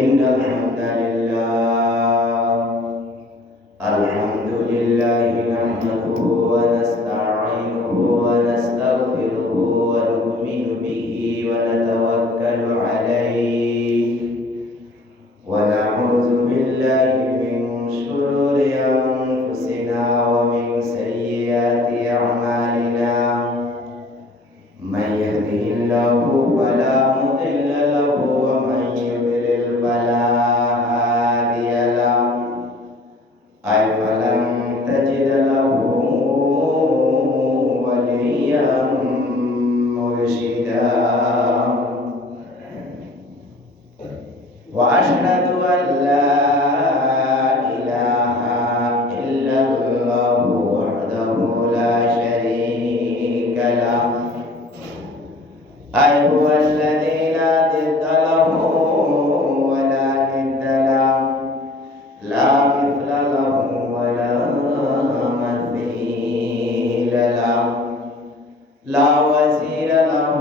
إن الحمد لله نحمده ونستعينه ونستغفره ونؤمن به ونتوكل عليه ونعوذ بالله من شرور أنفسنا ومن سيئات أعمالنا من يهده الله فلا مضل له ومن يضلل فلا هادي له أي فلن تجد له وليا مرشدا وأشهد أن لا إله إلا الله وحده لا شريك له أي هو الذي لا ضد له ولا ند له لا مثل له ولا مثيل له لا وزير له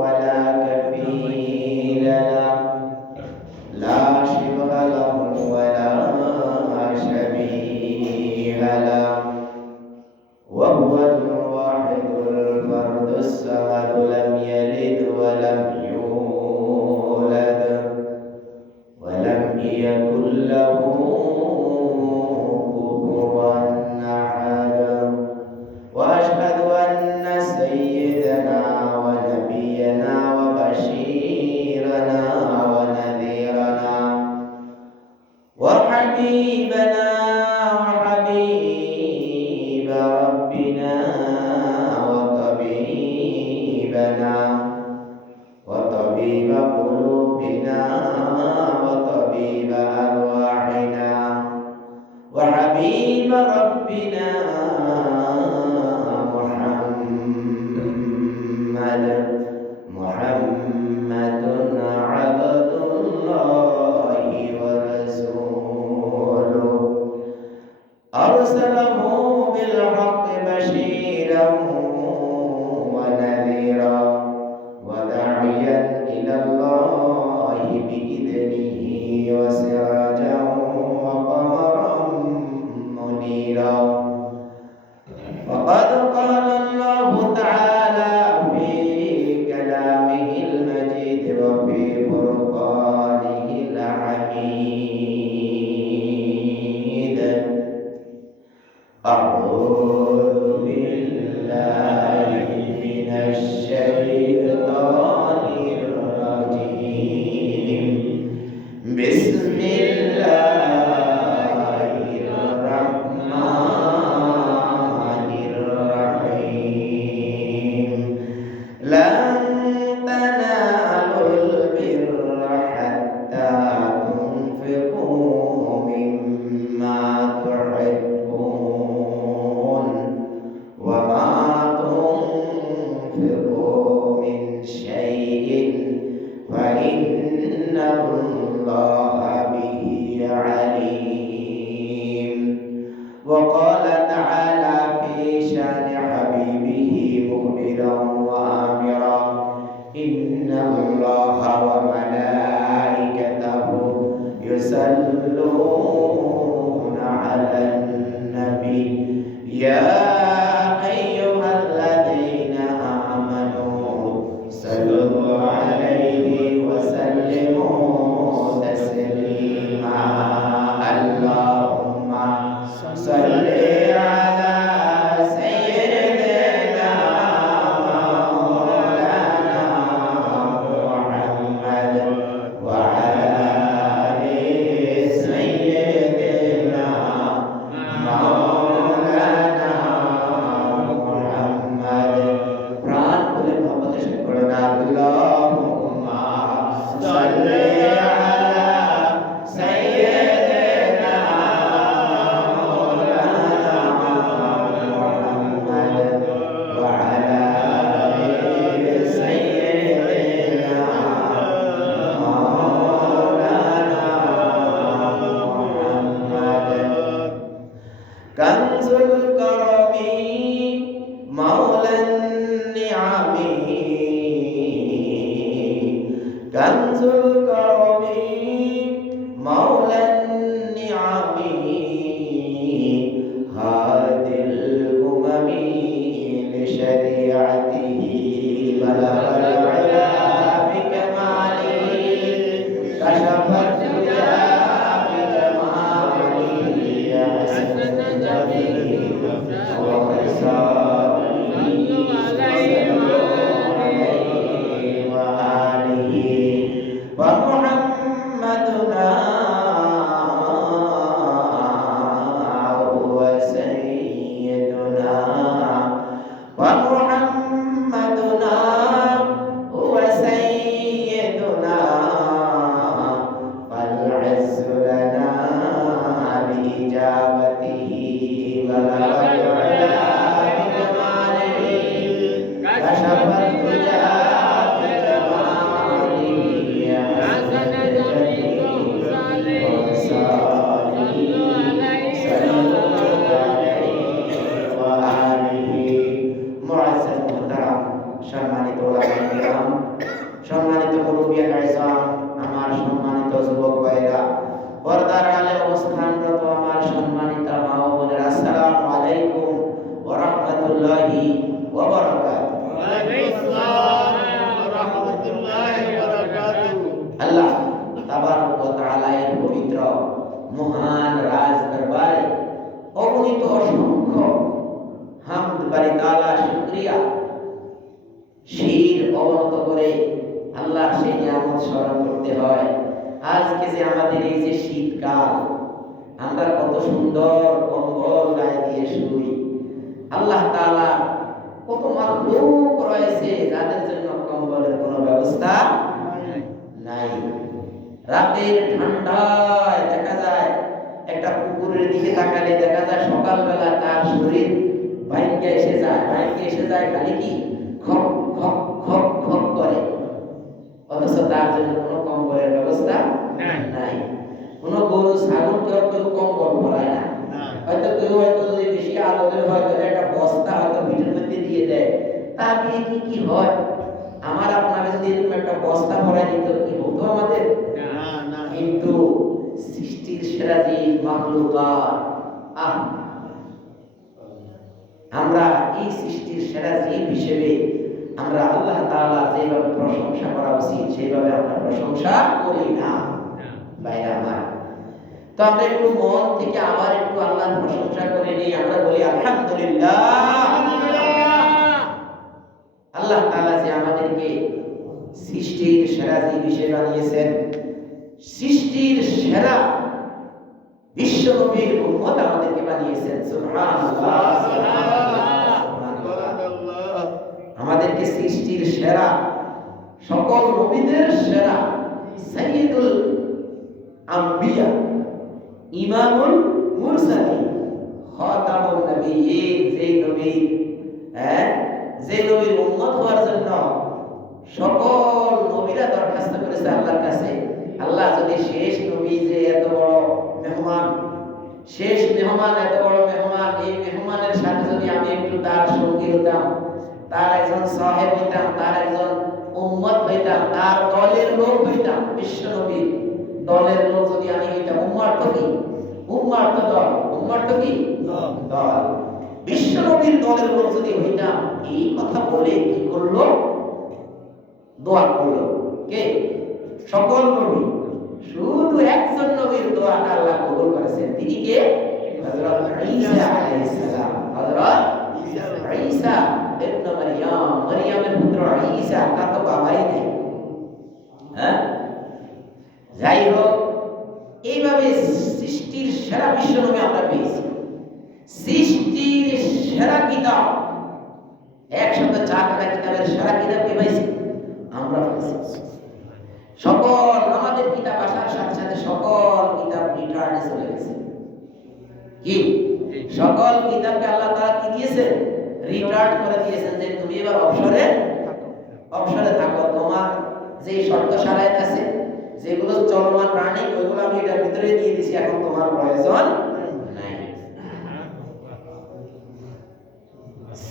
ولا كفيل له لا شبه له ولا شبيه له وهو الواحد الفرد الصمد لم يلد ولم يولد ولم يكن له كفوا أحد وأشهد أن سيدنا ونبينا وبشيرنا ونذيرنا وحبيبنا وحبيب ربنا وطبيبنا وطبيب قلوبنا وطبيب أرواحنا وحبيب ربنا محمد عبد الله ورسوله أرسله بالحق بشيرا ونذيرا وداعيا إلى الله بإذنه وسراجا وقمرا منيرا وقد قال الله تعالى في كلامه المجيد وفي فرقانه الحميد أعوذ بالله من الشيطان الرجيم بسم الله الرحمن الرحيم لن تنالوا البر حتى تنفقوا مما تحبون وما تنفقوا من شيء فإن الله به عليم وقال تعالى في شان حبيبه مخبرا وآمرا إن الله وملائكته يصلون على النبي يا أيها الذين آمنوا صلوا عليه وسلموا تسليما اللهم صل على سيدنا مولانا محمد وعلى آل سيدنا مولانا محمد প্রাণ খুলে মোহাম্মদ শেখ করে না আল্লাহুম্মা সাল্লি আলা সাইয়্যিদিনা মাওলানা মুহাম্মদ ওয়া আলা আলি সাইয়্যিদিনা মাওলানা মুহাম্মদ কানজুল করমি মাওলান নিআমি كنز الكرم بشريعته بلغ العلا بكماله كشف الدجى بجماله حسن جميل وخصاله وآله ومحمدنا هو سيدنا ومحمدنا هو سيدنا فالعز لنا بإجابته بلغ العلا بكماله كشف الدجى بجماله حسن جميل وصاله صلوا عليه وآله মুআজ্জাজ মুহতারাম সম্মানিত ওলামা কিরাম সম্মানিত মুরব্বিয়ান আইজাম আমার সম্মানিত যুবক ভাইরা পর্দার আড়ালে অবস্থানরত আমার সম্মানিত মা ও বোনেরা আসসালামু আলাইকুম ওয়া রাহমাতুল্লাহি ওয়া বারাকাতুহু ওয়া আলাইকুম আসসালাম ওয়া রাহমাতুল্লাহি ওয়া বারাকাতুহু আল্লাহ তাবারক ওয়া তাআলা এর পবিত্র মহান রাজ দরবারে অগণিত অসংখ্য হামদ বারি তাআলা শুকরিয়া শির অবনত করে আল্লাহর সেই নিয়ামত স্মরণ করতে হয়। আজকে যে আমাদের এই যে শীতকাল আমরা কত সুন্দর কম্বল গায়ে দিয়ে শুই, আল্লাহ তাআলা কত মাখলুক রয়েছে যাদের জন্য কম্বলের কোনো ব্যবস্থা নাই। রাতের ঠান্ডায় দেখা যায় একটা কুকুরের দিকে তাকালে দেখা যায় সকালবেলা তার শরীর বাইকে এসে যায় খালি কি খক খক খক খক করে, অথচ তার জন্য কোনো কম্বলের ব্যবস্থা নাই। কোনো গরু ছাগল কেউ কম্বল পরায় না, হয়তো কেউ যদি বেশি আদরের হয়তো একটা বস্তা হয়তো পিঠের মধ্যে দিয়ে দেয়, তা দিয়ে কি হয়? আমার আপনাকে যদি এরকম একটা বস্তা পরাই দিত কি হতো আমাদের? কিন্তু সৃষ্টির সেরা যে মাখলুকাত, আমরা এই সৃষ্টির সেরা জীব হিসেবে আমরা আল্লাহ তাআলা যেভাবে প্রশংসা করা উচিত সেইভাবে আমরা প্রশংসা করি না ভাইরা আমার। তো আমরা একটু মন থেকে আবার একটু আল্লাহর প্রশংসা করে নিই, আমরা বলি আলহামদুলিল্লাহ। আল্লাহ তাআলা যে আমাদেরকে সৃষ্টির সেরা জীব হিসেবে বানিয়েছেন, সৃষ্টির সেরা বিশ্ব নবীর উম্মত আমাদেরকে বানিয়েছেন, সুবহানাল্লাহ সুবহানাল্লাহ। আমাদেরকে সৃষ্টির সেরা, সকল নবীদের সেরা, সাইয়্যিদুল আম্বিয়া, ইমামুল মুরসালিন, খাতামুন নবিয়্যিন, যে নবীর উম্মত হওয়ার জন্য সকল নবীরা দরখাস্ত করেছে আল্লাহর কাছে। আল্লাহ যদি শেষ নবী যে এত বড় মেহমান, শেষ মেহমান, এত বড় মেহমান, এই মেহমানের সাথে যদি আমি একটু তার সঙ্গী হতাম, তার একজন সাহেব হইতাম, তার একজন উম্মত হইতাম, তার দলের লোক হইতাম, বিশ্ব নবীর দলের লোক যদি আমি হইতাম, উম্মত তো কি? উম্মত তো দল, উম্মত তো কি? দল। বিশ্ব নবীর দলের লোক যদি হইতাম, এই কথা বলে কি করলো? দোয়া করলো। কে? সকল নবী। শুধু একজন নবীর দোয়াটা আল্লাহ কবুল করেছেন, তিনি কে? হযরত ঈসা আলাইহিস সালাম। হযরত ঈসা ইবনে মারইয়াম, মারইয়ামের পুত্র ঈসা, তার তো বাবাই নেই। যাই হোক, এইভাবে সৃষ্টির সেরা বিশ্ব নবী আমরা পেয়েছি। সৃষ্টির সেরা কিতাব, 104টা কিতাবের সেরা কিতাব কে পাইছি? আমরা পাইছি। সকল আমাদের কিতাব আসার সাথে সাথে সকল কিতাব রিটার্নে চলে গেছে। কি? সকল কিতাবকে আল্লাহ তাআলা কি দিয়েছেন? রিটার্ন করে দিয়েছেন যে তুমি এবার অবসরে থাকো। তোমার যে শর্ত শারায়েত আছে, যেগুলো চলমান রানিং, ওইগুলো আমি এটার ভিতরে দিয়ে দিয়েছি, এখন তোমার প্রয়োজন নাই।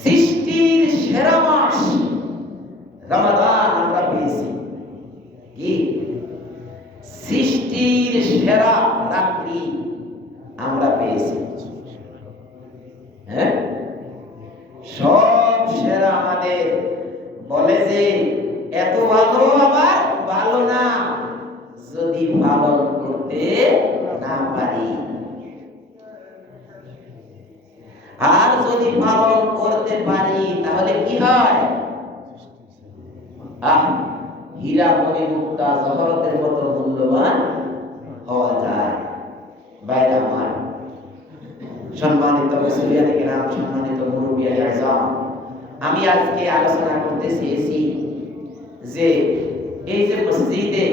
সৃষ্টির সেরা মাস রমাদান আমরা পেয়েছি। কি? সৃষ্টির সেরা রাত্রি আমরা পেয়েছি। হ্যাঁ, সব সেরা আমাদের বলে যে এত ভালো আবার ভালো না যদি পালন করতে না পারি, আর যদি পালন করতে পারি তাহলে কি হয়? হীরা মণি মুক্তা জহরতের মতো মূল্যবান হওয়া যায়। বাইরে আমার সম্মানিত মুসলিয়ানে কেরাম, সম্মানিত মুরব্বিয়ানে আযম, আমি আজকে আলোচনা করতে চেয়েছি যে এই যে মসজিদে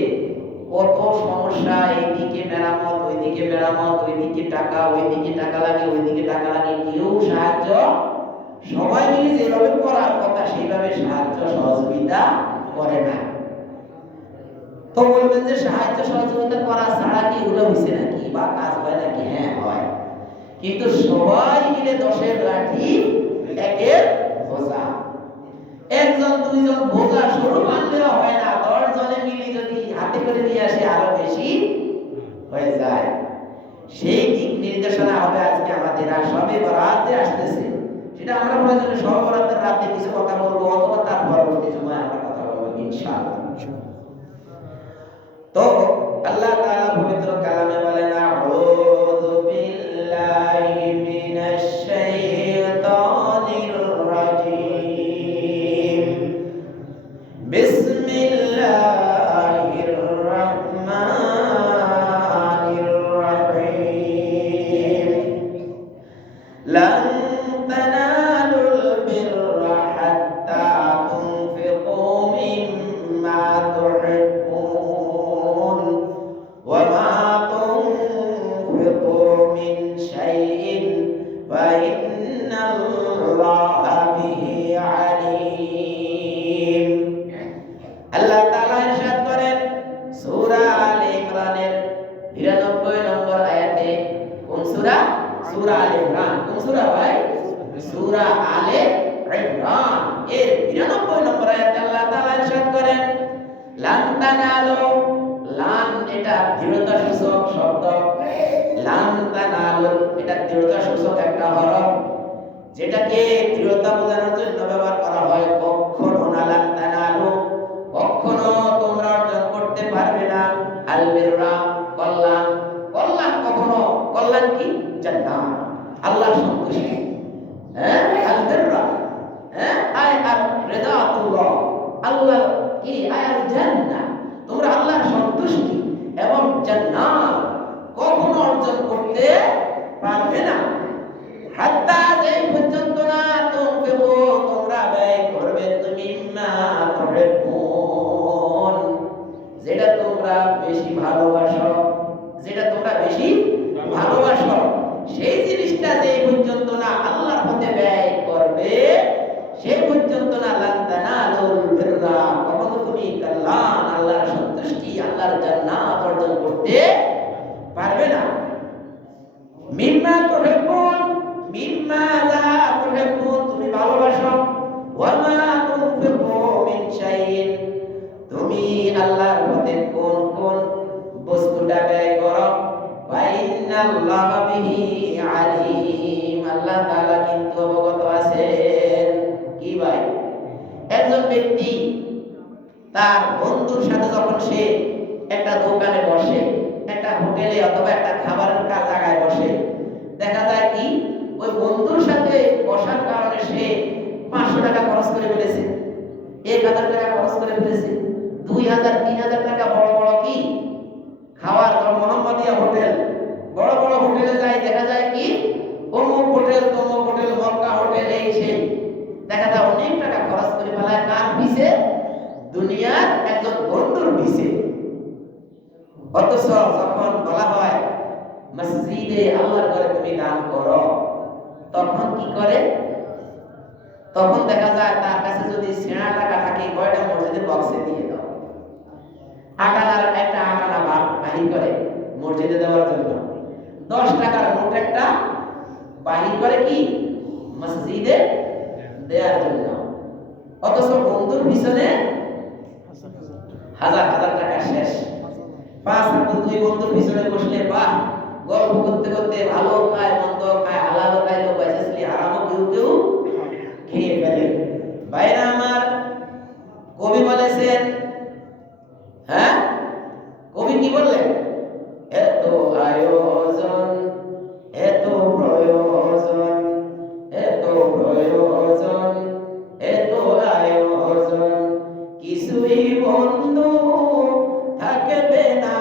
কত সমস্যা, এইদিকে মেরামত, ওইদিকে মেরামত, ওইদিকে টাকা লাগে, ওইদিকে টাকা লাগে, কেউ সাহায্য, সবাই মিলে যেভাবে করার কথা সেইভাবে সাহায্য সহযোগিতা করে না। তো বলবেন যে সাহায্য সহযোগিতা করা ছাড়া কি এগুলো হইছে নাকি, বা কাজ হয় নাকি? হ্যাঁ হয়, কিন্তু সবাই মিলে 10-এর লাঠি একের বোঝা। একজন দুইজন বোঝা শুরু মানলেও হয় না, 10 জনে মিলে যদি হাতে করে নিয়ে আসে আরো বেশি হয়ে যায়। সেই দিক নির্দেশনা হবে আজকে আমাদের। আর সবে বরাতে আসতেছে, সেটা আমরা প্রয়োজনে সবে বরাতের রাতে কিছু কথা বলবো, অথবা তার পরবর্তী সময় আমরা কথা বলবো ইনশাআল্লাহ। তো আল্লাহ তাআলা পবিত্র কালামে বলেন, আউযু বিল্লাহি মিনাশ শাইতানির রাজীম, বিসমিল্লাহির রাহমানির রাহিম, লান তানালুল বিররা হাত্তা তুনফিকু মিম্মা তুহিব্বুন ওয়া মা তুনফিকু মিন শাইইন ফা ইন্নাল্লাহা বিহি আলীম। আল্লাহ তাআলা ইরশাদ করেন সূরা আলে ইমরানের ৯২ নম্বর আয়াতে। কোন সূরা? সূরা আলে ইমরান। কোন সূরা ভাই? সূরা আলে ইমরান এর ৯২ নম্বর আয়াতে আল্লাহ তাআলা ইরশাদ করেন, লান তানালু, লান এটা দৃঢ়তা সূচক শব্দ, লান তানালু এটা দৃঢ়তা সূচক একটা হরফ, যেটাকে দৃঢ়তা বোঝানোর জন্য ব্যবহার করা হয়। কখনো না, লান তানালু, কখনো তোমরা অর্জন করতে পারবে না আল বিররা, কল্যাণ। কল্যাণ কখনো, কল্যাণ কি? জান্নাত, আল্লাহর সন্তুষ্টি। হ্যাঁ, আল বিররা, হ্যাঁ, আয় আর রিদাতুল্লাহ, আল্লাহ কি? আয় আল জান্নাহ, তোমরা আল্লাহর সন্তুষ্টি এবং জান্নাত কখনো অর্জন করতে পারবে না। হাত্তা যেই পর্যন্ত না তুনফিকু, তোমরা ব্যয় করবে, তুমি মা তুহিব্বুন, যেটা তোমরা বেশি ভালোবাসো, যেটা তোমরা বেশি ভালোবাসো, সেই জিনিসটা যেই পর্যন্ত না আল্লাহর পথে ব্যয় করবে, সেই পর্যন্ত না লান তানালুল বিররা, কখনো তুমি কল্যাণ, আল্লাহর সন্তুষ্টি, আল্লাহর জান্নাত অর্জন করতে পারবে না। মিম্মা তুহিব্বুন, মিম্মা যা তুহিব্বুন তুমি ভালোবাসো, ওয়া মা তুনফিকু মিন শাইইন, তুমি আল্লাহর পথে কোন কোন বস্তুটা ব্যয় করো, ওয়া ইন্নাল্লাহা বিহি আলীম, আল্লাহ তাআলা কিন্তু অবগত আছেন। কি ভাই? একজন ব্যক্তি তার বন্ধুর সাথে যখন সে একটা দোকানে বসে, একটা হোটেলে অথবা একটা খাবারের জায়গায় বসে, দেখা যায় কি ওই বন্ধুর সাথে বসার কারণে সে 500 টাকা খরচ করে ফেলেছে, 1000 টাকা খরচ করে ফেলেছে, 2000-3000 টাকা বড় বড় কি খাওয়ার, মোহাম্মদিয়া হোটেল, বড় বড় হোটেলে যায়, দেখা যায় কি অমুক হোটেল, তমুক হোটেল, মক্কা হোটেল, এই সেই, দেখা যায় অনেক টাকা খরচ করে ফেলায়। কার পিছে? দুনিয়ার একজন বন্ধুর পিছে। অথচ যখন বলা হয় মসজিদে আল্লাহর ঘরে তুমি দান করো, তখন কি করে? তখন দেখা যায় তার কাছে যদি সেনা টাকা থাকে, কয়টা মসজিদের বক্সে দিয়ে দাও, আটানার একটা আটানা বাহির করে মসজিদে দেওয়ার জন্য, 10 টাকার নোট একটা বাহির করে কি মসজিদে দেওয়ার জন্য। অথচ বন্ধুর পিছনে হাজার হাজার টাকা শেষ। 2 বন্ধুর পিছনে বসলে বাহ, গল্প করতে করতে ভালো খায়, মন্দ খায়, হালালও খায়, তো পয়সা হারামও কেউ কেউ খেয়ে ফেলে। বাইরে কবি বলেছেন, হ্যাঁ কবি কি বললেন? এত আয়োজন, এত প্রয়োজন, এত প্রয়োজন, এত আয়োজন, কিছুই বন্ধু থাকবে না,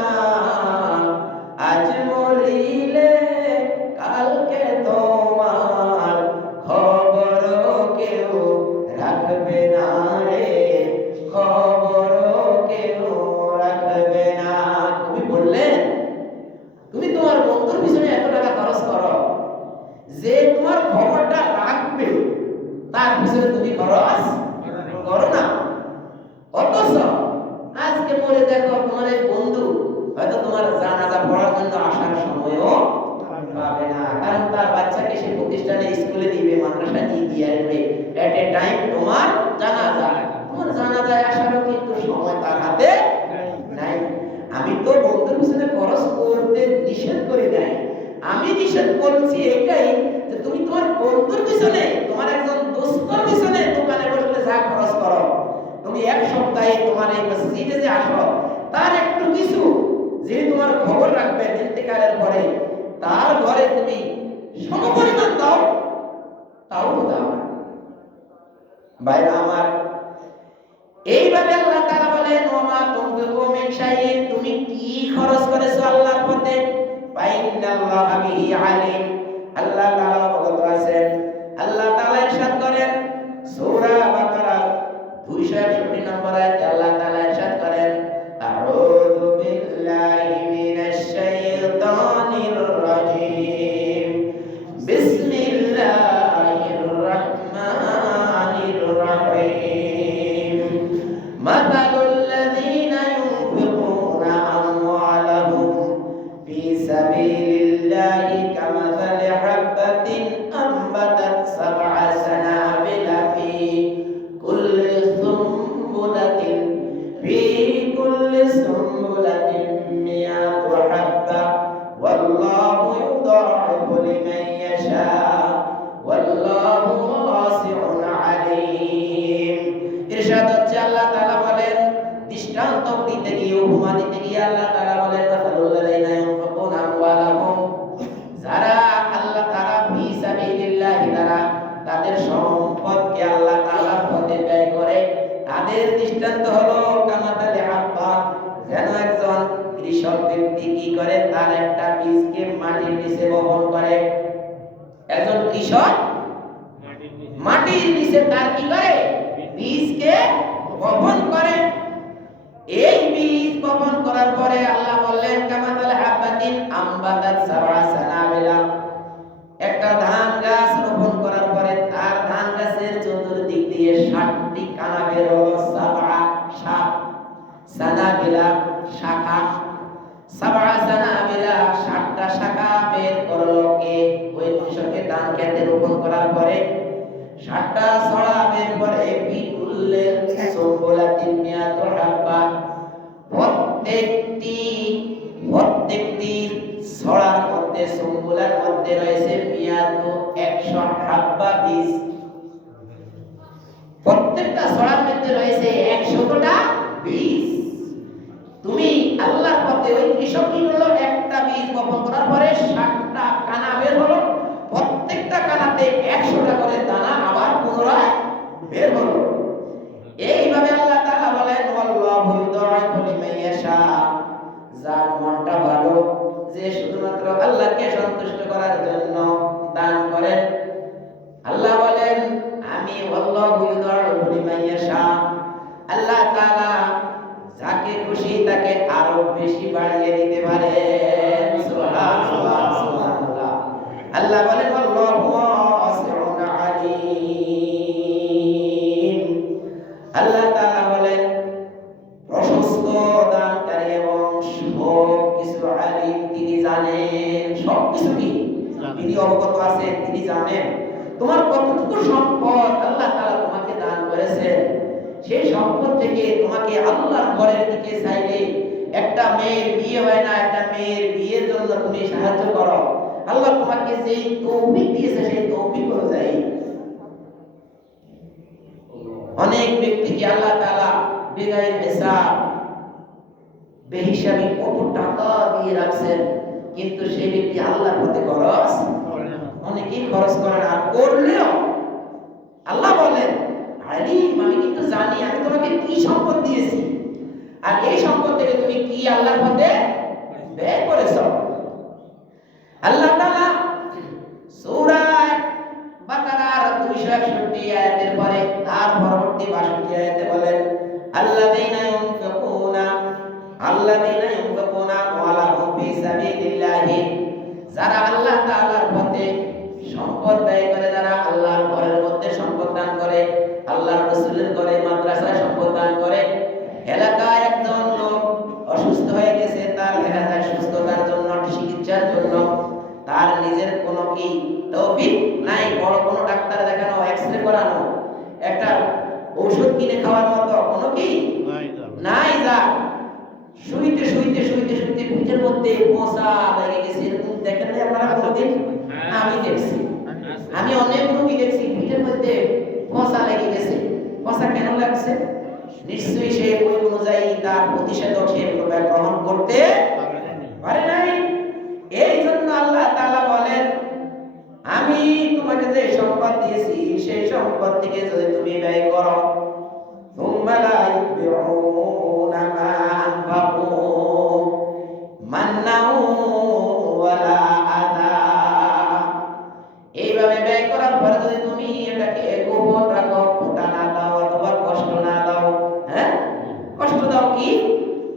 আজ মরিলে কালকে তোমার খবর কেউ রাখবে না রে, খবর কেউ রাখবে না। কবি বললেন তুমি তোমার বন্ধুর পিছনে এত টাকা খরচ করো, যে তোমার খবরটা রাখবে তার পিছনে তুমি খরচ করো না। অথচ আজকে মরে দেখো তোমার এই বন্ধু হয়তো তোমার জানাজা পড়ার জন্য আসার সময়ও পাবে না, কারণ তার বাচ্চাকে সে প্রতিষ্ঠানে স্কুলে দিবে, মাদ্রাসায় দিয়ে আসবে, এট এ টাইম তোমার জানাজায় আসারও কিন্তু সময় তার হাতে নাই। আমি তো বন্ধুর পিছনে খরচ করতে নিষেধ করি নাই, আমি নিষেধ করছি এটাই যে তুমি তোমার বন্ধুর পিছনে, তোমার একজন দোস্তর পিছনে দোকানে বসলে যা খরচ করো, তুমি এক সপ্তাহে তোমার এই মসজিদে যে আসো তার একটু কিছু যে তোমার খবর রাখবে ইন্তেকালের পরে, তার ঘরে তুমি সমপরিমাণ দাও, তাও তো দাও না। ভাইরা আমার, এইভাবে আল্লাহ তাআলা বলেন ওমা তুনফিকু মিন শাইইন, তুমি কি খরচ করেছো আল্লাহর পথে, ফাইন্নাল্লাহা বিহি আলিম, আল্লাহ তাআলা অবগত আছেন। আল্লাহ তাআলা ইরশাদ করেন সূরা বাকারা 261 নম্বর আয়াতে আল্লাহ তাআলা ইরশাদ করেন আউযু বিল্লাহি মিনাশ শাইতানির রাজীম, বিসমিল্লাহির রাহমানির রাহিম, মাতালুল লাযীনা ইউনফিকুনা আমওয়ালাহুম ফি সাবিলিল্লাহি কামাসালি হাববাতিন আম্বাতাত সাবআ সানাবিলা ফি কুল্লি সুম্বুলাতিন মিয়াতু হাব্বা ওয়াল্লাহু ইউদাইফু লিমান ইয়াশা ওয়াল্লাহু ওয়াসিউন আলীম। ইরশাদ হচ্ছে আল্লাহ তাআলা বলেন, দৃষ্টান্ত দিতে গিয়ে, উপমা দিতে গিয়ে আল্লাহ তাআলা বলেন মাসালুল লাযীনা ইউনফিকুনা আমওয়ালাহুম, যারা আল্লাহ তাআলা ফি সাবিলিল্লাহি, তারা তাদের সম্পদকে আল্লাহ তাআলার পথে ব্যয় করে, তাদের দৃষ্টান্ত হলো কামাতালি হাব্বা, যেন একজন কৃষক ব্যক্তি কি করে, তার একটা বীজকে মাটির নিচে বপন করে। একজন কৃষক মাটির নিচে তার কি করে, বীজকে বপন করে। এই বীজ বপন করার পরে আল্লাহ বললেন কামাতালি হাব্বাতিন আম্বাতাত সাবআ সানাবিলা, একটা ধান গাছ রোপণ করার পরে তার ধান গাছের চতুর্দিক দিয়ে 7টি কানা বের হলো, সাবআ, 7, সানাবিলা শাখা, সাবআ সানাবিলা 7টা শাখা বের করলো কে, ওই কৃষকের ধান খেতে রোপণ করার পরে 7টা ছড়া বের করে, বিকুল্লে সুম্বুলাতিন মিয়াতু হাব্বা, প্রত্যেকটি ছড়ার মধ্যে, সুম্বুলার মধ্যে রয়েছে মিয়াতু 100 হাব্বা বীজ, প্রত্যেকটা ছড়ার মধ্যে রয়েছে 100টা বীজ। তুমি আল্লাহর পথে, ওই কৃষক কি হলো, একটা বীজ বপন করার পরে 7টা কানা বের হলো, প্রত্যেকটা কানাতে 100টা করে দানা আবার পুনরায় বের হলো। এইভাবে আল্লাহ তাআলা বলেন ওয়াল্লাহু ইউদাইফু লিমান ইয়াশা, যার মনটা ভালো, যে শুধুমাত্র আল্লাহকে সন্তুষ্ট করার জন্য দান করেন, আল্লাহ বলেন আমি ওয়াল্লাহু ইউদাইফু লিমান ইয়াশা, আল্লাহ তাআলা যাকে খুশি তাকে আরো বেশি বাড়িয়ে দিতে পারেন। সুবহানাল্লাহ, সুবহানাল্লাহ। আল্লাহ বলেন আল্লাহু ওয়াসিউন আলীম, আল্লাহ তাআলা বলেন প্রশস্ত দানকারী এবং সব কিছু আলীম, তিনি জানেন সব কিছু, কি তিনি অবগত আছেন, তিনি জানেন তোমার কতটুকু সম্পদ আল্লাহ তাআলা তোমাকে দান করেছেন। সেই সম্পদ থেকে তোমাকে আল্লাহর ঘরের দিকে চাইলে, একটা মেয়ের বিয়ে হয় না, একটা মেয়ের বিয়ের জন্য তুমি সাহায্য করো, আল্লাহ তোমাকে যেই তৌফিক দিয়েছে সেই তৌফিক অনুযায়ী অনেক ব্যক্তিকে আল্লাহ তাআলা বিগাইর হিসাব বেহিসাবি কত টাকা দিয়ে রাখছেন, কিন্তু সেই ব্যক্তি আল্লাহর পথে খরচ অনেকেই খরচ করে না, করলেও আল্লাহ বলেন আলিম, আমি কিন্তু জানি আমি তোমাকে কি সম্পদ দিয়েছি আর এই সম্পদ থেকে তুমি কি আল্লাহর পথে ব্যয় করেছো। আল্লাহ তাআলা সূরা বাকারার 261 আয়াতের পরে তার পরবর্তী 62 আয়াতে বলেন আল্লাযীনা ইউনফিকুনা আমওয়ালাহুম ফি সাবিলিল্লাহি, যারা আল্লাহ তাআলার পথে সম্পদ ব্যয় করে, যারা আল্লাহর ঘরের মধ্যে সম্পদ দান করে, আল্লাহর রাসূলের ঘরে মাদ্রাসায় সম্পদ দান করে। এলাকায় একজন লোক অসুস্থ হয়ে গেছে, তার দেখা যায় সুস্থতার জন্য, চিকিৎসার জন্য তার নিজের কোনো কি তৌফিক নাই, বড় কোনো ডাক্তার দেখানো, এক্সরে করানো, একটা ঔষধ কিনে খাওয়ার মতো কোনো কি নাই। যা শুইতে শুইতে শুইতে শুইতে পিঠের মধ্যে মশা লেগে গেছে, এরকম দেখেন না আপনারা কোনোদিন? আমি দেখছি, আমি অনেক রোগী দেখছি পিঠের মধ্যে মশা লেগে গেছে। মশা কেন লাগছে? নিশ্চয়ই সে ওই অনুযায়ী তার প্রতিষেধক সে গ্রহণ করতে পারে নাই। এই জন্য আল্লাহ তাআলা বলেন আমি তোমাকে যে সম্পদ দিয়েছি সেই সম্পদ থেকে যদি তুমি ব্যয় করো, সুম্মা লা ইউতিউনা মা আনফাকু মান্নাউ ওয়ালা আযা, এইভাবে ব্যয় করার পরে যদি তুমি এটাকে গোপন রাখো, ফোঁটা না দাও অথবা কষ্ট না দাও, হ্যাঁ কষ্ট দাও কি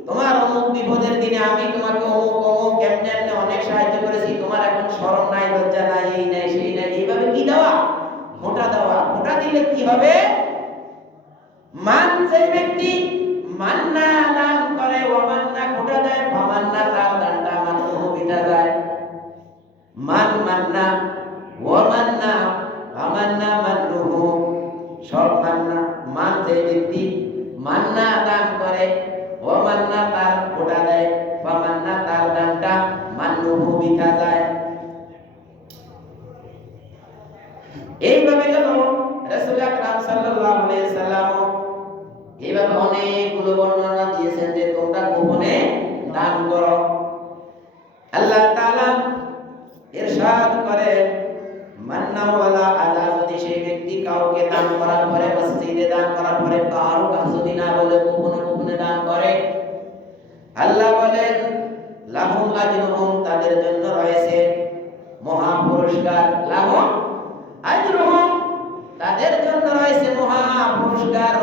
তোমার অমুক বিপদের দিনে আমি তোমাকে অমুক অমুক এমনি এমনি অনেক সাহায্য করেছি, তোমার এখন শরম নাই, লজ্জা নাই, এই নাই সেই নাই, এইভাবে কি দেওয়া? ফোঁটা দেওয়া। ফোঁটা দিলে কি হবে? মান যে ব্যক্তি মান্না দান করে, ওয়ামান্না ফোঁটা দেয়, ফামান্না তার দানটা মান্নুহু মিটা যায়। মান মান্না ওয়ামান্না ফামান্না মান্নুহু, সব মান্না। মান যে ব্যক্তি মান্না দান করে, ওয়ামান্না তার ফোঁটা দেয়, ফামান্না তার দানটা মান্নুহু মিটা যায়। এইভাবে যেন রাসূল আকরাম সাল্লাল্লাহু আলাইহি সাল্লাম এইভাবে অনেকগুলো বর্ণনা দিয়েছেন যে তোমরা গোপনে দান করো। আল্লাহ তাআলা ইরশাদ করেন মান্না ওয়ালা আযা, যদি সেই ব্যক্তি কাউকে দান করার পরে, মসজিদে দান করার পরে কারো কাছে যদি না বলে গোপনে গোপনে দান করে, আল্লাহ বলেন লাহুম আজরুহুম, তাদের জন্য রয়েছে মহা পুরস্কার। লাহুম আজরুহুম, তাদের জন্য রয়েছে মহা পুরস্কার।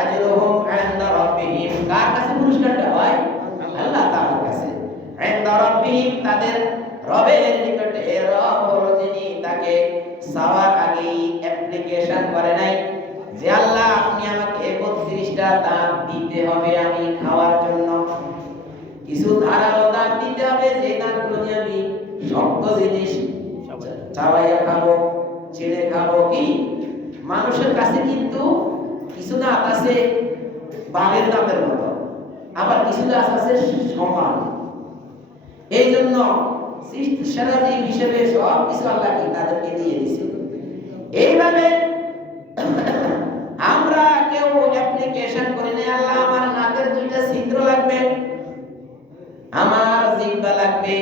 আজরুহুম ইনদা রাব্বিহিম, কার কাছে পুরস্কারটা হয়? আল্লাহ তাআলার কাছে। ইনদা রাব্বিহিম, তাদের রবের নিকটে। রব হলো যিনি তাকে চাওয়ার আগেই অ্যাপ্লিকেশন করে নাই যে আল্লাহ আপনি আমাকে 32টা দান দিতে হবে আমি খাওয়ার জন্য, কিছু ধারালো দান দিতে হবে যে দানগুলো নিয়ে আমি শক্ত জিনিস চাবাইয়া খাবো, ছেড়ে খাবো। কি মানুষের কাছে কিন্তু কিছু দাঁত আছে বাঘের দাঁতের মতো, আবার কিছু দাঁত আছে সমান। এই জন্য সেরা জীব হিসেবে সব কিছু আল্লাহ কি তাদেরকে দিয়ে দিয়েছে। এইভাবে আমরা কেউ অ্যাপ্লিকেশন করে নেই আল্লাহ আমার নাকের 2টা ছিদ্র লাগবে, আমার জিহ্বা লাগবে,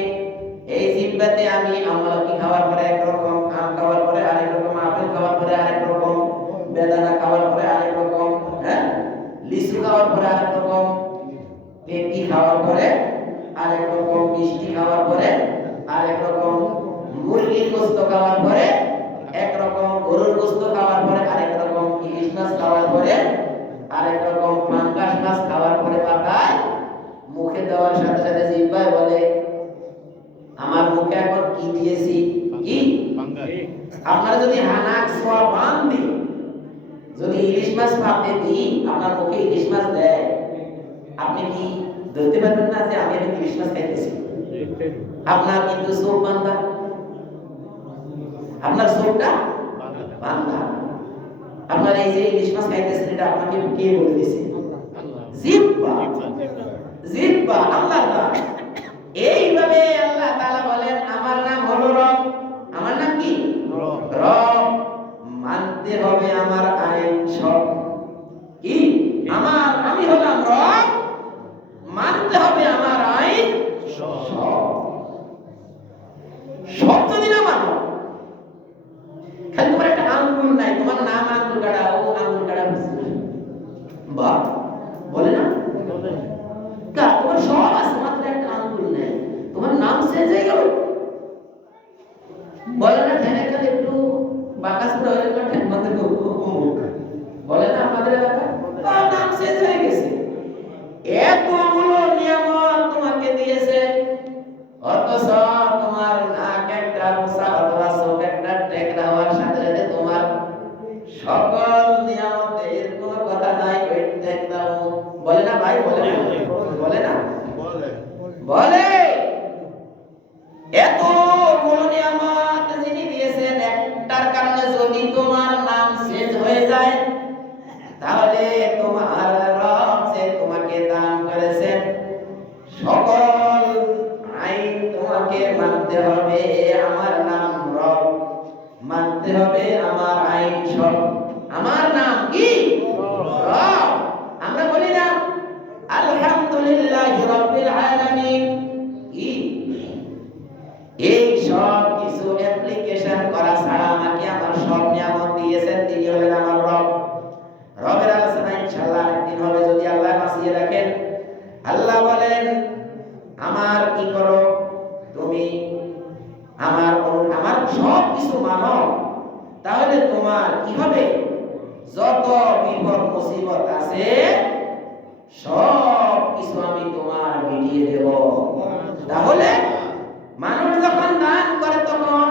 এই জিহ্বাতে আমি আমলকি খাওয়ার পরে একরকম, আম খাওয়ার পরে আরেক রকম, আপেল খাওয়ার পরে আরেক রকম, বেদানা খাওয়ার পরে আরেক রকম, হ্যাঁ লিচু খাওয়ার পরে আরেক রকম, পেঁপি খাওয়ার পরে আরেক রকম, মিষ্টি খাওয়ার পরে আরেক রকম, মুরগির গোশত খাওয়ার পরে একরকম, গরুর গোশত খাওয়ার পরে আরেক রকম, ইলিশ মাছ খাওয়ার পরে আরেক রকম, পাঙ্গাস মাছ খাওয়ার পরে পাতায় মুখে দেওয়ার সাথে সাথে জিহ্বায় বলে আমার মুখে এখন কি দিয়েছি? কি আপনারা যদি হানাক সোয়া বান দি, যদি ইলিশ মাছ পাতে দিই, আপনার মুখে ইলিশ মাছ দেয়, আপনি কি ধরতে পারবেন না যে আমি এখন ইলিশ মাছ খাইতেছি? আপনার কিন্তু চোখ বান্ধা, আপনার চোখটা বান্ধা। আপনার এই যে ইলিশ মাছ খাইতেছেন এটা আপনাকে কে বলে দিয়েছে? জিহ্বা। জিহ্বা আল্লাহর নাম। এইভাবে আল্লাহ তাআলা বলেন আমার নাম হলো রব। আমার নাম কি? রব। মানতে হবে আমার আইন সব আমাদের এলাকায় নাম চেঞ্জ হয়ে গেছে। এতগুলো নিয়ামত তোমাকে দিয়েছে, অথচ তোমার নাক একটা মুসা অথবা চোখ একটা টেকরা হওয়ার সাথে সাথে তোমার সকল নিয়ামতের কোনো কথা নাই। ওই টেকরা বলে না ভাই, বলে না, বলে না, বলে এতগুলো নিয়ামত যিনি দিয়েছেন, একটার কারণে যদি তোমার নাম চেঞ্জ হয়ে যায়, তাহলে তোমার রব যে তোমাকে দান করেছেন সকল আইন তোমাকে মানতে হবে। আমার নাম রব, মানতে হবে আমার আইন সব। আমার নাম কি? রব। আমরা বলি না আলহামদুলিল্লাহি রাব্বিল আলামিন? কি এই সব কিছু অ্যাপ্লিকেশন করা ছাড়া আমাকে আমার সব নিয়ামত দিয়েছেন, তিনি হলেন আমার রব। রবের আলোচনা ইনশাআল্লাহ একদিন হবে, যদি আল্লাহ বাঁচিয়ে রাখেন। আল্লাহ বলেন, আমার কি করো তুমি, আমার সব কিছু মানো, তাহলে তোমার কি হবে? যত বিপদ মুসিবত আছে সব কিছু আমি তোমার মিটিয়ে দেব। তাহলে মানুষ যখন দান করে, তখন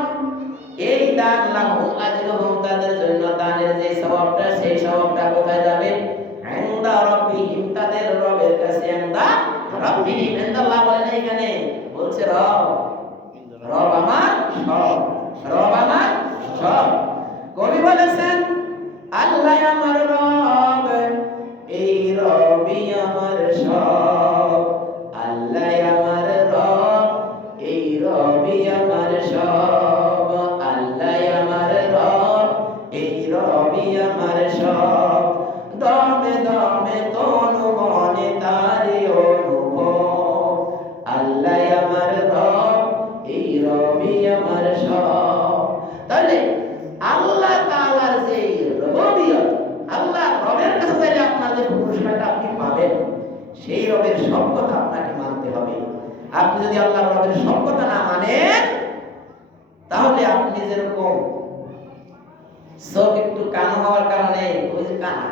এই দান লাহুম আজরুহুম, তাদের জন্য দানের যে সওয়াবটা, সেই সওয়াবটা কোথায় যাবে? ইনদা রাব্বিহিম, তাদের রবের কাছে। ইনদা রাব্বিহিম, ইনদাল্লাহ বলেন এখানে, বলছে রব, রব আমার সব, রব আমার সব। কবি বলেছেন আল্লাহ আমার রব, এই রবই আমার সব। আল্লাহ আমার রব, এই রবই আমার সব। আল্লাহ আমার রব, এই রবই আমার সব। দমে দমে তনু মনে তারি অনুভব। আল্লাহ আমার রব, এই রবই আমার সব। তাহলে আল্লাহ তাআলার যে রবিয়ত, আল্লাহ রবের কাছে চাইলে আপনার যে পুরস্কারটা আপনি পাবেন, সেই রবের সব কথা আপনাকে মানতে হবে। আপনি যদি আল্লাহর রবের সব কথা না মানেন, তাহলে আপনি যেরকম চোখ একটু কানা হওয়ার কারণে, ওই যে কানা,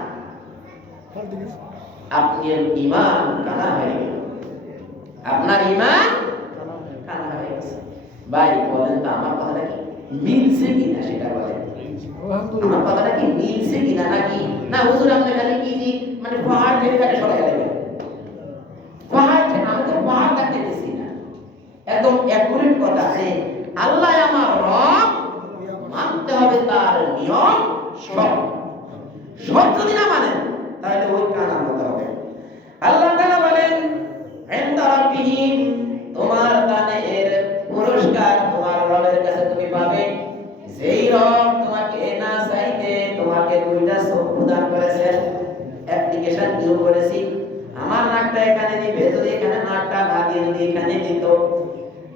আপনি ঈমান কানা হয়ে গেল, আপনার ঈমান কানা হয়ে গেছে। ভাই বলেন তো, আমার কথাটা কি মিলছে কিনা সেটা বলেন। আমার কথাটা কি মিলছে কিনা, নাকি না হুজুর আপনি খালি কি জি মানে পাহাড় থেকে কাটে সরাই গেলেন? পাহাড়, আমি তো পাহাড় কাটতে দিছি না, একদম অ্যাকুরেট কথা যে আল্লাহ আমার রব, মানতে হবে তার নিয়ম সব। সব যদি না মানেন, তাহলে ওই কানা হতে হবে। আল্লাহ তাআলা বলেন ইনদা রাব্বিহিম, তোমার দানের পুরস্কার তোমার রবের কাছে তুমি পাবে। যেই রব তোমাকে না চাইতে তোমাকে দুইটা চোখ প্রদান করেছেন, অ্যাপ্লিকেশন দিও করেছি, আমার নাকটা এখানে দিবে, যদি এখানে নাকটা না দিয়ে যদি এখানে দিত,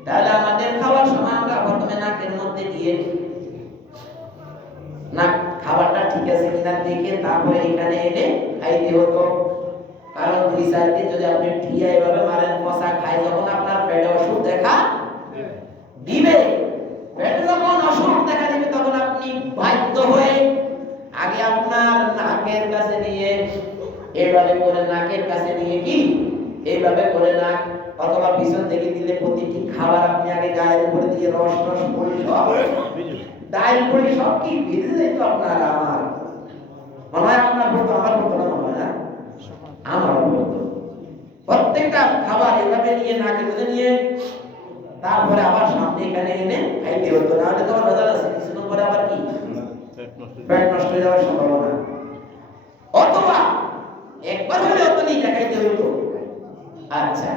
তাহলে আমাদের খাওয়ার সময় আমরা প্রথমে নাকের মধ্যে দিয়ে নাক খাবারটা ঠিক আছে কিনা দেখে তারপরে এখানে এনে খাইতে হতো। কারণ দুই চার দিন যদি আপনি ঠিয়া এভাবে মারেন, কষা খায়, যখন আপনার পেটে অসুখ দেখা দিবে, পেটে যখন অসুখ দেখা দিবে, তখন আপনি বাধ্য হয়ে আগে আপনার নাকের কাছে নিয়ে এইভাবে করে, নাকের কাছে নিয়ে কি এইভাবে করে নাক, অথবা পিছন থেকে দিলে প্রতিটি খাবার আপনি আগে গায়ের উপরে দিয়ে রস রস পড়ি সব ডাইল পড়ি সব কি ভিজে যেত আপনার। আমার মনে হয় আপনার বলতো, আমার বলতো না, মনে হয় না আমার বলতো। প্রত্যেকটা খাবার এইভাবে নিয়ে নাকের মধ্যে নিয়ে তারপরে আবার সামনে এখানে এনে খাইতে হতো, না হলে তো আবার ভেজাল আছে, কিছুক্ষণ পরে আবার কি পেট নষ্ট হয়ে যাওয়ার সম্ভাবনা। অথবা একবার হলে অত নিয়ে দেখাইতে হতো। আচ্ছা,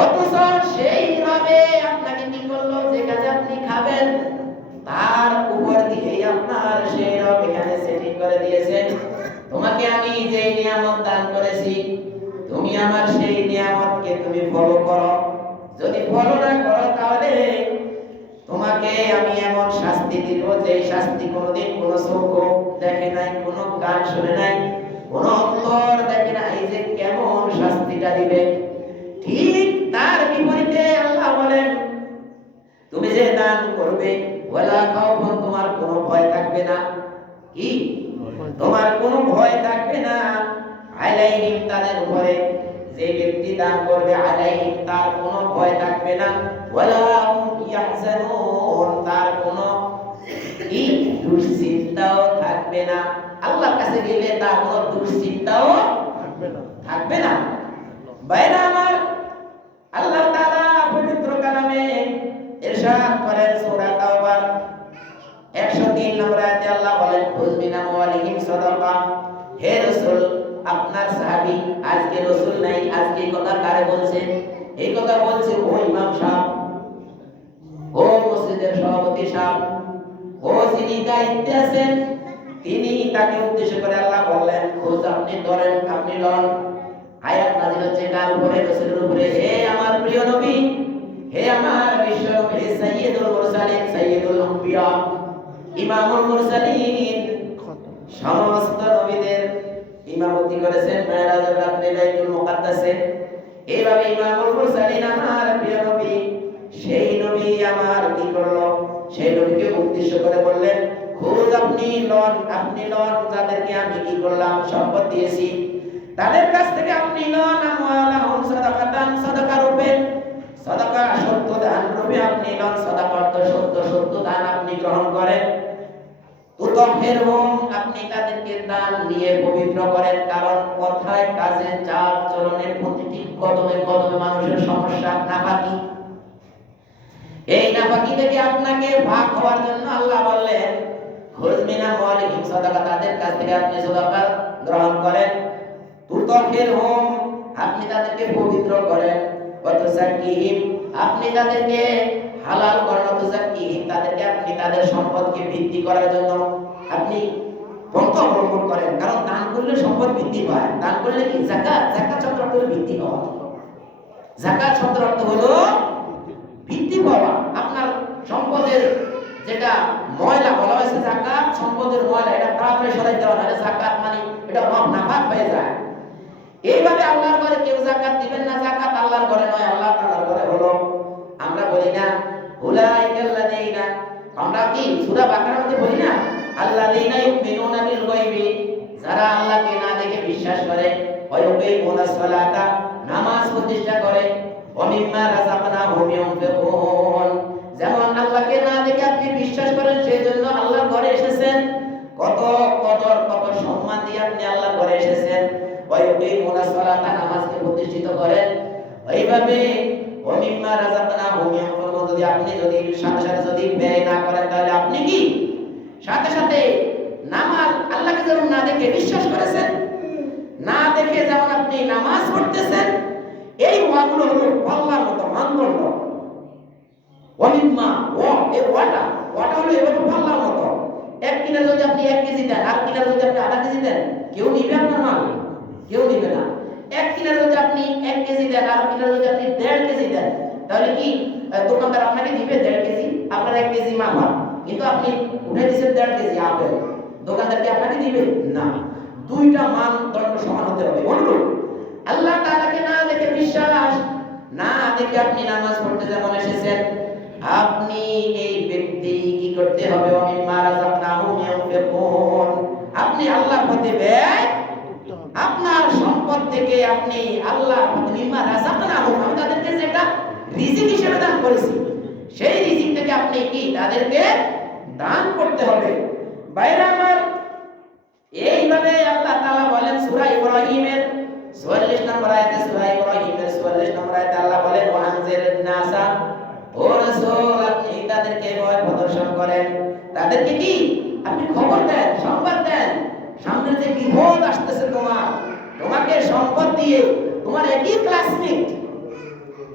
অথচ সেই ভাবে আপনাকে কি করলো, যেখানে আপনি খাবেন তার উপর দিয়ে আপনার সেই রব এখানে সেটিং করে দিয়েছেন। তোমাকে আমি যে নিয়ামত দান করেছি, তুমি আমার সেই নিয়ামতকে তুমি ফলো করো। যদি ফলো না করো, তাহলে তোমাকে আমি এমন শাস্তি দিব, যে শাস্তি কোনোদিন কোনো চোখ দেখে নাই, কোনো কান শুনে নাই, কোনো অন্তর দেখে নাই, যে কেমন শাস্তিটা দিবে। ঠিক তার বিপরীতে আল্লাহ বলেন, তুমি যে দান করবে, ওয়ালা খাউফুন, তোমার কোনো ভয় থাকবে না। কি? তোমার কোনো ভয় থাকবে আলাইহিম তাদের উপরে, যে ব্যক্তি দান করবে আলাইহিম তার কোনো ভয় থাকবে না, ওয়ালা হুম ইয়াহজানুন তার কোনো দুশ্চিন্তাও থাকবে না। আল্লাহর কাছে গেলে তার কোনো দুশ্চিন্তাও থাকবে না। বাইরে আমার আল্লাহ তাআলা পবিত্র কালামে ইরশাদ করেন সূরা তাওবার 103 নম্বর আয়াতে আল্লাহ বলেন খুয মিন আমওয়ালিহিম সাদাকা। হে রাসূল আপনার সাহাবী, আজকে রাসূল নাই, আজকে কথা কারে বলছেন? এই কথা বলছে ও ইমাম সাহেব, ও মসজিদের সভাপতি সাহেব, ও যিনি দায়িত্বে আছেন, তিনি তাকে উদ্দেশ্য করে আল্লাহ বললেন খোঁজ আপনি ধরেন, আপনি লন। আয়াত নাযিল হচ্ছে কার উপরে? রাসূলের উপরে। হে আমার প্রিয় নবী, হে আমার বিশ্ব নবী, সাইয়্যিদুল মুরসালিন, সাইয়্যিদুল আম্বিয়া, ইমামুল মুরসালিন, সমস্ত নবীদের ইমামতি করেছেন মেরাজের রাতে বাইতুল মুকাদ্দাসে। এইভাবে ইমামুল মুরসালিন আমার প্রিয় নবী, সেই নবী আমার কি করলো? সেই নবীকে উদ্দেশ্য করে বললেন খোঁজ আপনি লন, আপনি লন, যাদেরকে আমি কি করলাম? সম্পদ দিয়েছি, তাদের কাছ থেকে আপনি লন। আমওয়ালাহুম সাদাকাতান, সাদাকা রূপে, সাদাকা সত্য দান রূপে আপনি লন। সাদাকা অর্থ সত্য, সত্য দান আপনি গ্রহণ করেন। তুতাহহিরহুম আপনি তাদেরকে দান নিয়ে পবিত্র করেন। কারণ কথায় কাজে চাল চলনে প্রতিটি কদমে কদমে মানুষের সমস্যা নাপাকি। এই নাপাকি থেকে আপনাকে ভাগ হওয়ার জন্য আল্লাহ বললেন খুয মিন আমওয়ালিহিম সাদাকা, তাদের কাছ থেকে আপনি সাদাকা গ্রহণ করেন। তুতাহহিরহুম আপনি তাদেরকে পবিত্র করেন। ওয়া তুযাক্কিহিম আপনি তাদেরকে হালাল করেন। তুযাক্কিহিম তাদেরকে আপনি তাদের সম্পদকে বৃদ্ধি করার জন্য আপনি পন্থা অবলম্বন করেন। কারণ দান করলে সম্পদ বৃদ্ধি পায়। দান করলে কি? যাকাত। যাকাত শব্দ অর্থ হলো বৃদ্ধি পাওয়া। যাকাত শব্দ অর্থ হলো বৃদ্ধি পাওয়া। আপনার সম্পদের যেটা ময়লা বলা হয়েছে যাকাত, সম্পদের ময়লা, এটা তাড়াতাড়ি সরাই দেওয়া না। যাকাত মানে এটা নাপাক হয়ে যায়। এইভাবে আল্লাহর ঘরে কেউ যাকাত দিবেন না। যাকাত আল্লাহর ঘরে নয়, আল্লাহ তাআলার ঘরে হলো। আমরা বলি না উলাইকাল্লাযীনা, আমরা কি সূরা বাকারার মধ্যে বলি না আল্লাযীনা ইউমিনুনা বিল গায়বি, যারা আল্লাহকে না দেখে বিশ্বাস করে, ওয়া ইউকিমুনাস সালাতা নামাজ প্রতিষ্ঠা করে, ওয়া মিম্মা রাযাকনাহুম ইউনফিকুন, যেমন আল্লাহকে না দেখে আপনি বিশ্বাস করেন, সেজন্য আল্লাহর ঘরে এসেছেন। কত কদর, কত সম্মান দিয়ে আপনি আল্লাহর ঘরে এসেছেন। ওয়া ইউকিমুনাস সালাতা নামাজকে প্রতিষ্ঠিত করেন। এইভাবে ওয়া মিম্মা রাযাকনাহুম ইউনফিকুন, যদি আপনি যদি সাথে সাথে যদি ব্যয় না করেন, তাহলে আপনি কি সাথে সাথে নামাজ আল্লাহকে যেমন না দেখে বিশ্বাস করেছেন, না দেখে যেমন আপনি নামাজ পড়তেছেন, এই ওয়াগুলো হলো আল্লাহর মতো মানদণ্ড। ওয়ামিম্মা ওয়া, এই ওয়াটা হলো এভাবে আল্লাহর মতো। এক কিনার যদি আপনি 1 কেজি দেন, আর কিনার যদি আপনি আধা কেজি দেন, কেউ নিবে আপনার মাল? কেউ নিবে না। এক কিনার যদি আপনি 1 কেজি দেন, আর কিনার যদি আপনি 1.5 কেজি দেন, তাহলে কি দোকানদার আপনাকে দিবে 1.5 কেজি? আপনার 1 কেজি মাপা, কিন্তু আপনি উঠে দিয়েছেন 1.5 কেজি আপেল, দোকানদার কি আপনাকে দিবে? না। দুইটা মানদণ্ড সমান হতে হবে। অনুরূপ আল্লাহ তাআলাকে না দেখে বিশ্বাস, না দেখে আপনি নামাজ পড়তে যেমন এসেছেন, আপনি এই ব্যক্তি কি করতে হবে? ওমিম্মা রাযাকনাহুম ইউনফিকুন, আপনি আল্লাহর পথে ব্যয়, আপনার সম্পদ থেকে আপনি আল্লাহর পথে, মিম্মা রাযাকনাহুম আমি তাদেরকে যেটা রিজিক হিসেবে দান করেছি, সেই রিজিক থেকে আপনি কি তাদেরকে দান করতে হবে। বাইরে আমার এইভাবে আল্লাহ তাআলা বলেন সূরা ইব্রাহিমের 44 নম্বর আয়াতে, সূরা ইব্রাহিমের 44 নম্বর আয়াতে আল্লাহ বলেন ওয়া আনজিরিন নাসা, ও রাসূল আপনি তাদেরকে ভয় প্রদর্শন করেন, তাদেরকে কি আপনি খবর দেন, সংবাদ দেন, সামনে যে বিপদ আসতেছে তোমাকে সম্পদ দিয়ে, তোমার একই ক্লাসমেট,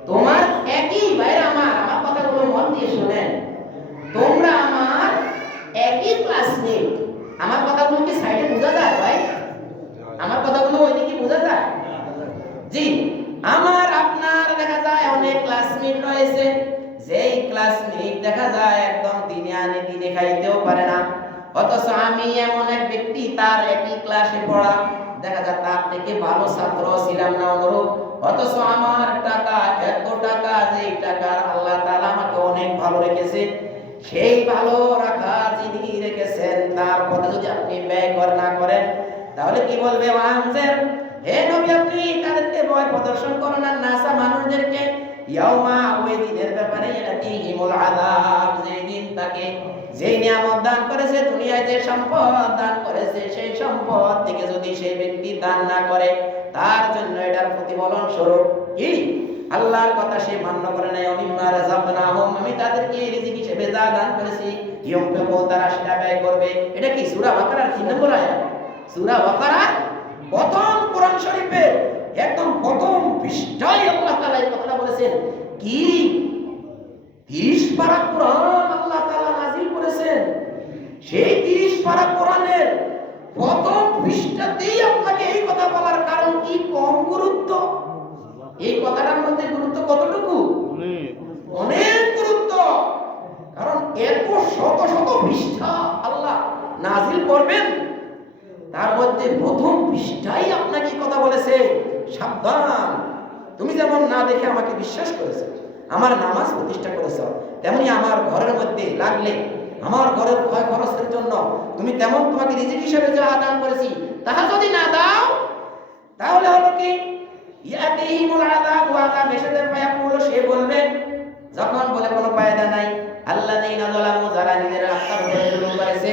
তোমার একই বাইরে আমার কথাগুলো মন দিয়ে শুনেন, তোমরা আমার একই ক্লাসমেট। আমার কথাগুলো কি সাইডে বোঝা যায় ভাই? আমার কথাগুলো ওইদিকে বোঝা যায়? জি, আমার আপনার দেখা যায় অনেক ক্লাসমেট রয়েছে, যেই ক্লাসমেট দেখা যায় একদম দিনে আনে দিনে খাইতেও পারে না, অথচ আমি এমন এক ব্যক্তি তার একই ক্লাসে পড়া, দেখা যায় তার থেকে ভালো ছাত্র ছিলাম না অনুরূপ, অথচ আমার টাকা এত টাকা, যেই টাকা আল্লাহ তাআলা আমাকে অনেক ভালো রেখেছে, সেই ভালো রাখা যিনি রেখেছেন তার কথা যদি আপনি ব্যয় না করেন, তাহলে কি বলবে? ওয়ানজের, হে নবী আপনি তাদেরকে ভয় প্রদর্শন করুন না নাসা মানুষদেরকে, ইয়াউমা ওই দিনের ব্যাপারে ইয়াতিহিমুল আযাব, যেই দিন তাকে যেই নিয়ামত দান করেছে, দুনিয়ায় যে সম্পদ দান করেছে, সেই সম্পদ থেকে যদি সেই ব্যক্তি দান না করে, তার জন্য এটার প্রতিফলন স্বরূপ কি? আল্লাহর কথা সে মান্য করে নাই। অমিম্মা রাযাকনাহুম, আমি তাদেরকে রিজিক হিসেবে যা দান করেছি, ইউনফিকু, তারা সেটা ব্যয় করবে। এটা কি সূরা বাকারার 3 নম্বর আয়াত? সূরা বাকারার প্রথম কোরআন শরীফের একদম প্রথম পৃষ্ঠায় আল্লাহ তাআলা এই কথাটা বলেছেন। কি 30 পারা কোরআন আল্লাহ তাআলা নাযিল করেছেন। সেই 30 পারা কোরআনের প্রথম পৃষ্ঠাতেই আপনাকে এই কথা বলার কারণ কি? কম গুরুত্ব? এই কথাটার মধ্যে গুরুত্ব কতটুকু? অনেক গুরুত্ব। কারণ এত শত শত পৃষ্ঠা আল্লাহ নাযিল করবেন, তার মধ্যে প্রথম পৃষ্ঠাই আপনাকে কথা বলেছে, সাবধান, তুমি যেমন না দেখে আমাকে বিশ্বাস করেছো, আমার নামাজ প্রতিষ্ঠা করেছো, তেমনি আমার ঘরের মধ্যে লাগলে আমার ঘরের ভয় খরচের জন্য তুমি তেমন তোমাকে রিজিক হিসেবে যা দান করেছি তাহা যদি না দাও, তাহলে হলো কি? ইয়াতিহিমুল আযাব, আযাব এসে যাবে। ফায়াকুলু, সে বলবে, যখন বলে কোনো ফায়দা নাই, আল্লাযীনা যালামু, যারা নিজের আত্মার উপরে জুলুম করেছে,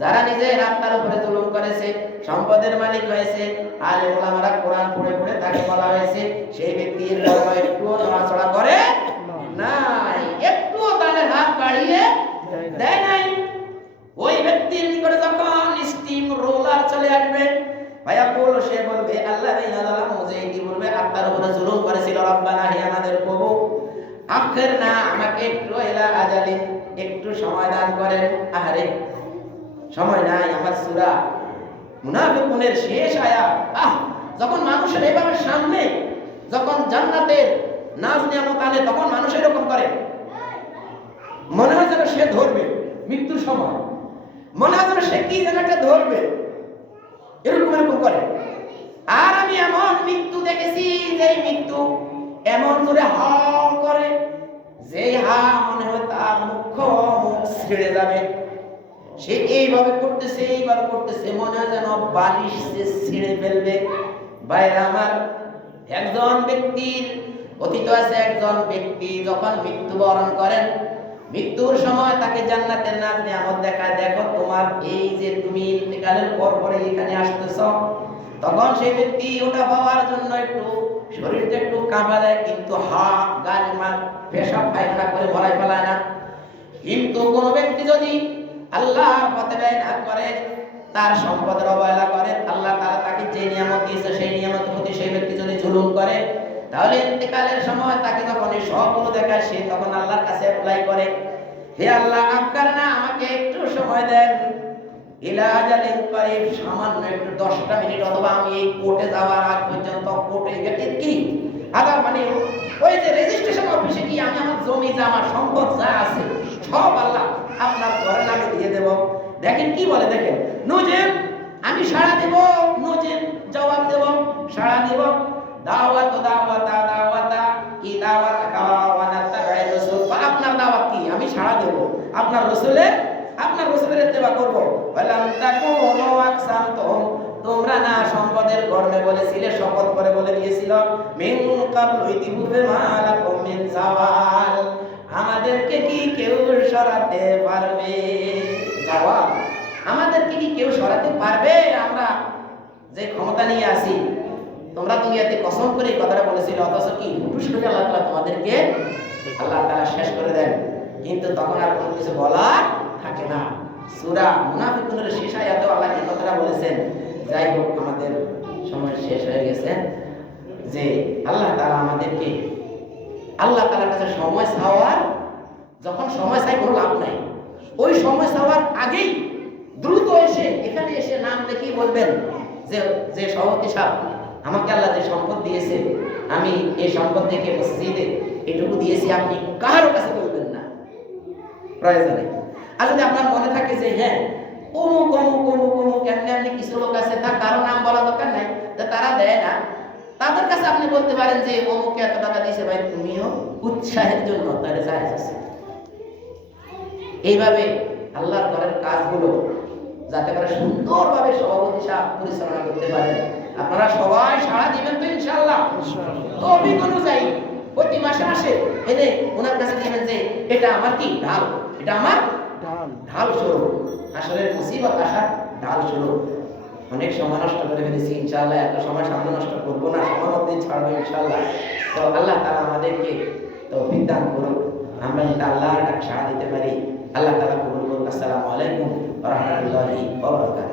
যারা নিজের আত্মার উপরে জুলুম করেছে, সম্পদের মালিক হয়েছে। আলেম ওলামারা কোরআন পড়ে পড়ে তাকে বলা হয়েছে, সেই ব্যক্তির কর্ম একটুও নড়াচড়া করে নাই, একটুও দানের হাত বাড়িয়ে দেয় নাই। ওই ব্যক্তির নিকটে যখন স্টিম রোলার চলে আসবে, ফায়াকুলু, সে বলবে, আল্লাযীনা যালামু, যেই বলবে আত্মার উপরে জুলুম করেছিল, রব্বানা, হে আমাদের প্রভু, আখিরনা, আমাকে একটু ইলা আজালিন, একটু সময় দান করেন। আহারে সময় নাই। আমার সূরা মুনাফিকুনের শেষ আয়াত। যখন মানুষের এভাবে সামনে যখন জান্নাতের নাজ নিয়ামত আনে, তখন মানুষ এরকম করে, মনে হয় যেন সে ধরবে মৃত্যুর সময়, মনে হয় যেন সে কি যেন একটা ধরবে, এরকম করে। আর আমি এমন মৃত্যু দেখেছি, যেই মৃত্যু এমন জোরে হা করে, যেই হা মনে হয় তার মুখ ছেড়ে যাবে। সে এইভাবে করতেছে, এইভাবে করতেছে, মনে হয় যেন বালিশ সে ছিঁড়ে ফেলবে। বাইরে আমার একজন ব্যক্তির অতীত আছে, একজন ব্যক্তি যখন মৃত্যুবরণ করেন, মৃত্যুর সময় তাকে জান্নাতের নাজ নিয়ামত দেখায়, দেখো তোমার এই যে তুমি ইন্তেকালের পর পরে এখানে আসতেছ, তখন সেই ব্যক্তি ওটা পাওয়ার জন্য একটু শরীরটা একটু কাঁপা দেয়, কিন্তু গালিমার পেশাব পায়খানা করে ভরাই ফেলায় না। কিন্তু কোন ব্যক্তি যদি আল্লাহর পথে ব্যয় না করে, তার সম্পদের অবহেলা করে, আল্লাহ তাআলা তাকে যে নিয়ামত দিয়েছে সেই নিয়ামতের প্রতি সেই ব্যক্তি যদি জুলুম করে, তাহলে ইন্তেকালের সময় তাকে যখন এই সবগুলো দেখায়, সে তখন আল্লাহর কাছে অ্যাপ্লাই করে, হে আল্লাহ, আফকারনা, আমাকে একটু সময় দেন, ইলা আজালিন করিব, সামান্য একটু 10টা মিনিট, অথবা আমি এই কোর্টে যাওয়ার আগ পর্যন্ত, কোর্টে গেলে কি আদা মানে ওই যে রেজিস্ট্রেশন অফিসে কি আমি আমার জমি যা আমার সম্পদ যা আছে সব আল্লাহ আপনার ঘরে নামে দিয়ে দেব। দেখেন কি বলে, দেখেন, নুজিব, আমি সাড়া দেব, নুজিব জবাব দেব, সাড়া দেব, দাওয়াত দাওয়াতা দাওয়াতা, কি দাওয়াত কাওয়ানা তাবাই রাসূল, আপনার দাওয়াত কি, আমি সাড়া দেব, আপনার রাসূলের ইত্তেবা করব। ওয়ালাম তাকুনু আকসামতুম, তোমরা না সম্পদের গর্বে বলেছিলে, শপথ করে বলে দিয়েছিল, মিন ক্বাবলু, ইতিপূর্বে, মালাকুম মিন জাওয়াল, আমাদেরকে কি কেউ সরাতে পারবে? জাওয়াল, আমাদেরকে কি কেউ সরাতে পারবে? আমরা যে ক্ষমতা নিয়ে আসি, তোমরা দুনিয়াতে কসম করে এই কথাটা বলেছিল, অথচ কি হুটুস করে আল্লাহ তাআলা তোমাদেরকে আল্লাহ তাআলা শেষ করে দেন, কিন্তু তখন আর কোনো কিছু বলার থাকে না। সূরা মুনাফিকুনের শেষ আয়াতে আল্লাহ এই কথাটা বলেছেন। যাই হোক, আমাদের সময় শেষ হয়ে গেছে, যে আল্লাহ তাআলা আমাদেরকে আল্লাহ তাআলার কাছে সময় চাওয়ার, যখন সময় চাই কোনো লাভ নাই, ওই সময় চাওয়ার আগেই দ্রুত এসে এখানে এসে নাম লিখিয়ে বলবেন যে সভাপতি সাহেব, আমাকে আল্লাহ যে সম্পদ দিয়েছে, আমি এই সম্পদ থেকে মসজিদে এটুকু দিয়েছি, আপনি কারো কাছে বলবেন না প্রয়োজনে। আর যদি আপনার মনে থাকে যে হ্যাঁ অমুক অমুক অমুক অমুক এমনি কিছু লোক আছে, তার কারো নাম বলা দরকার নাই, তারা দেয় না, তাদের কাছে আপনি বলতে পারেন যে অমুককে এত টাকা দিয়েছে, ভাই তুমিও উৎসাহের জন্য তাহলে জায়েজ আছে। এইভাবে আল্লাহর ঘরের কাজগুলো যাতে করে সুন্দরভাবে সভাপতি সাহেব পরিচালনা করতে পারেন। আপনারা সবাই সাড়া দিবেন তো ইনশাআল্লাহ? তো অভিজ্ঞ অনুযায়ী প্রতি মাসে মাসে এনে ওনার কাছে দিবেন যে এটা আমার কি ঢাল, এটা আমার ঢাল স্বরূপ, আসলে মুসিবত আসার ঢাল স্বরূপ। অনেক সময় নষ্ট করে ফেলেছি, ইনশাআল্লাহ এত সময় সামনে নষ্ট করবো না, সময় মধ্যে ছাড়বো ইনশাআল্লাহ। তো আল্লাহ তাআলা আমাদেরকে তৌফিক দান করুন, আমরা যাতে আল্লাহর ডাক সাড়া দিতে পারি। আল্লাহ তাআলা কবুল করুন। আসসালামু আলাইকুম ওয়া রাহমাতুল্লাহি ওয়া বারাকাতুহু।